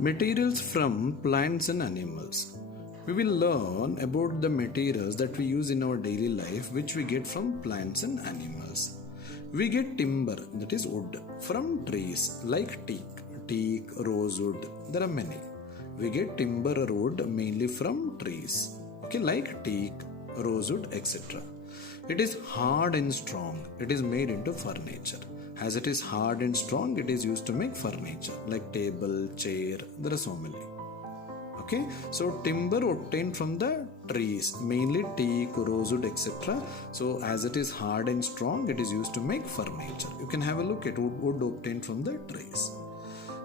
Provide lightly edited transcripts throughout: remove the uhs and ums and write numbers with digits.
Materials from plants and animals. We will learn about the materials that we use in our daily life which we get from plants and animals. We get timber, that is wood, from trees like teak, rosewood. There are many. We get timber or wood mainly from trees, like teak, rosewood, etc. It is hard and strong. It is made into furniture. As it is hard and strong, it is used to make furniture like table, chair. There are so many. So timber obtained from the trees, mainly teak, rosewood, etc. So as it is hard and strong, it is used to make furniture. You can have a look at wood obtained from the trees.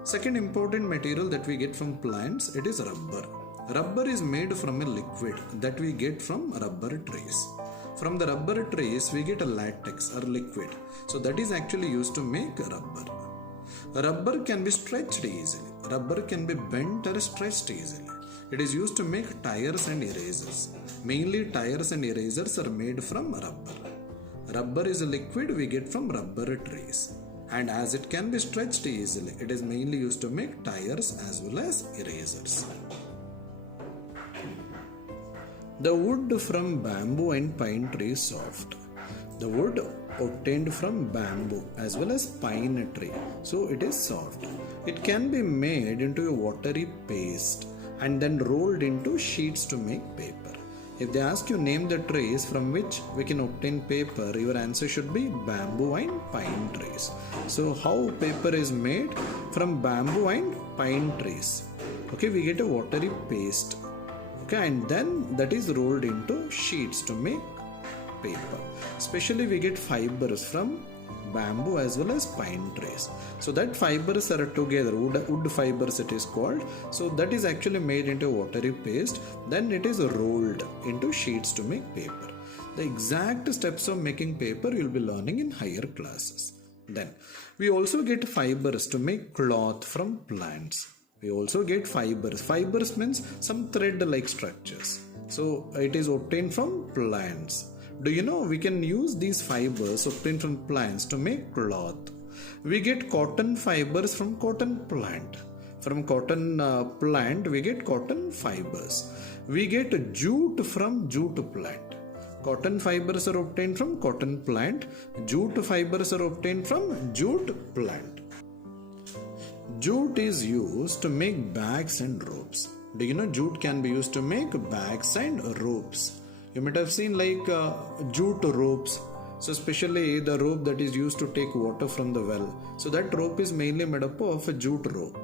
Second important material that we get from plants, it is rubber. Rubber is made from a liquid that we get from rubber trees. From the rubber trees, we get a latex or liquid. So that is actually used to make rubber. Rubber can be stretched easily. Rubber can be bent or stretched easily. It is used to make tires and erasers. Mainly tires and erasers are made from rubber. Rubber is a liquid we get from rubber trees. And as it can be stretched easily, it is mainly used to make tires as well as erasers. The wood from bamboo and pine tree is soft. The wood obtained from bamboo as well as pine tree, so it is soft. It can be made into a watery paste and then rolled into sheets to make paper. If they ask you name the trees from which we can obtain paper, your answer should be bamboo and pine trees. So how paper is made? From bamboo and pine trees. We get a watery paste. And then that is rolled into sheets to make paper. Especially we get fibers from bamboo as well as pine trees. So that fibers are together, wood fibers it is called. So that is actually made into a watery paste. Then it is rolled into sheets to make paper. The exact steps of making paper you will be learning in higher classes. Then we also get fibers to make cloth from plants. We also get fibers. Fibers means some thread-like structures. So it is obtained from plants. Do you know we can use these fibers obtained from plants to make cloth? We get cotton fibers from cotton plant. From cotton plant we get cotton fibers. We get jute from jute plant. Cotton fibers are obtained from cotton plant. Jute fibers are obtained from jute plant. Jute is used to make bags and ropes. Do you know jute can be used to make bags and ropes? You might have seen like jute ropes. So especially the rope that is used to take water from the well. So that rope is mainly made up of a jute rope.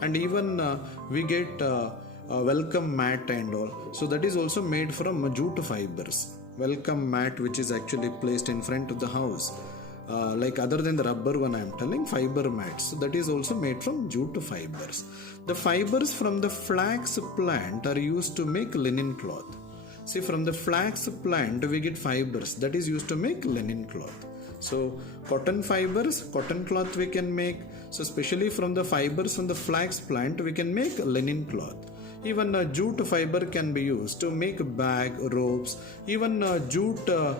And even we get a welcome mat and all. So that is also made from jute fibers. Welcome mat which is actually placed in front of the house. Like other than the rubber one I am telling, fiber mats. So that is also made from jute fibers. The fibers from the flax plant are used to make linen cloth. See, from the flax plant we get fibers that is used to make linen cloth. So cotton fibers, cotton cloth we can make. So especially from the fibers from the flax plant we can make linen cloth. Even jute fiber can be used to make bag, ropes. Even jute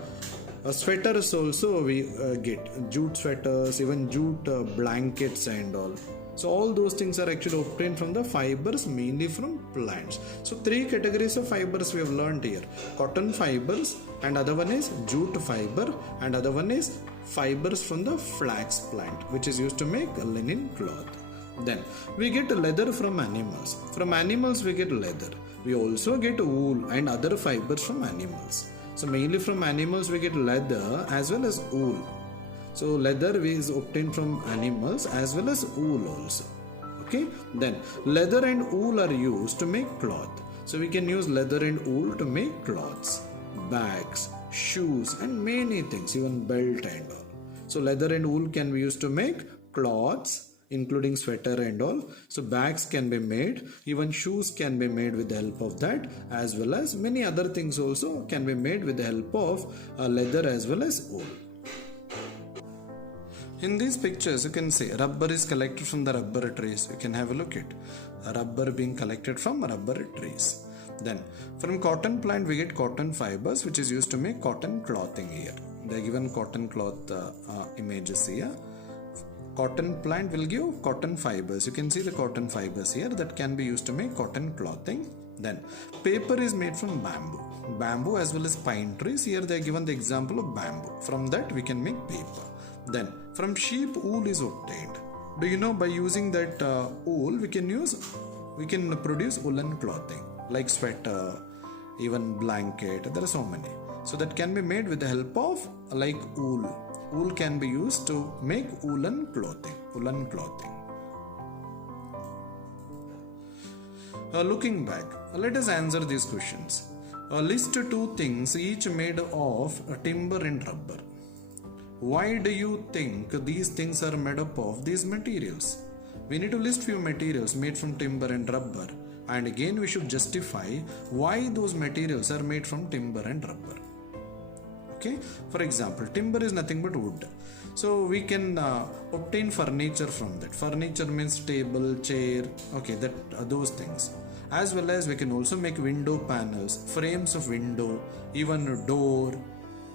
sweaters also we get. Jute sweaters, even jute blankets and all. So all those things are actually obtained from the fibers mainly from plants. So three categories of fibers we have learned here. Cotton fibers, and other one is jute fiber, and other one is fibers from the flax plant which is used to make linen cloth. Then we get leather from animals. From animals we get leather. We also get wool and other fibers from animals. So mainly from animals we get leather as well as wool. So leather is obtained from animals as well as wool also. Then leather and wool are used to make cloth. So we can use leather and wool to make cloths, bags, shoes and many things, even belt and all. So leather and wool can be used to make cloths, including sweater and all. So bags can be made, even shoes can be made with the help of that, as well as many other things also can be made with the help of leather as well as wool. In these pictures you can see rubber is collected from the rubber trees. You can have a look at rubber being collected from rubber trees. Then from cotton plant we get cotton fibers which is used to make cotton clothing here. They are given cotton cloth images here. cotton plant will give cotton fibers. You can see the cotton fibers here that can be used to make cotton clothing. Then paper is made from bamboo as well as pine trees. Here they are given the example of bamboo. From that we can make paper. Then from sheep wool is obtained. Do you know, by using that wool we can produce woolen clothing like sweater, even blanket. There are so many. So that can be made with the help of like wool. Wool can be used to make woolen clothing. Looking back, let us answer these questions. List 2 things each made of timber and rubber. Why do you think these things are made up of these materials? We need to list few materials made from timber and rubber, and again we should justify why those materials are made from timber and rubber. Okay, for example, timber is nothing but wood, so we can obtain furniture from that. Furniture means table, chair, okay, those things. As well as we can also make window panels, frames of window, even a door.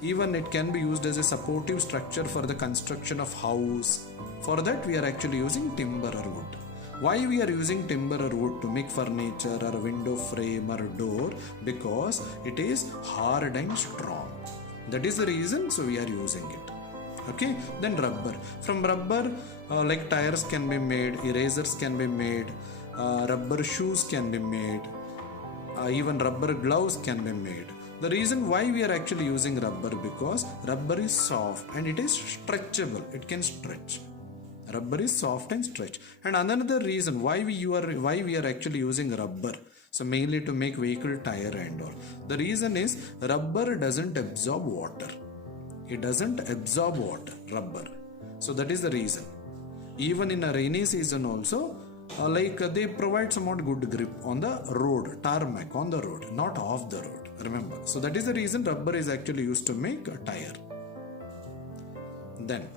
Even it can be used as a supportive structure for the construction of house. For that we are actually using timber or wood. Why we are using timber or wood to make furniture or a window frame or a door? Because it is hard and strong. That is the reason, so we are using it. Okay, then rubber. From rubber, like tires can be made, erasers can be made, rubber shoes can be made, even rubber gloves can be made. The reason why we are actually using rubber, because rubber is soft and it is stretchable. It can stretch. Rubber is soft and stretch. And another reason why we are actually using rubber, so mainly to make vehicle tire and all. The reason is rubber doesn't absorb water. It doesn't absorb water, rubber. So that is the reason. Even in a rainy season also, they provide somewhat good grip on the road, tarmac on the road, not off the road. Remember. So that is the reason rubber is actually used to make a tire. Then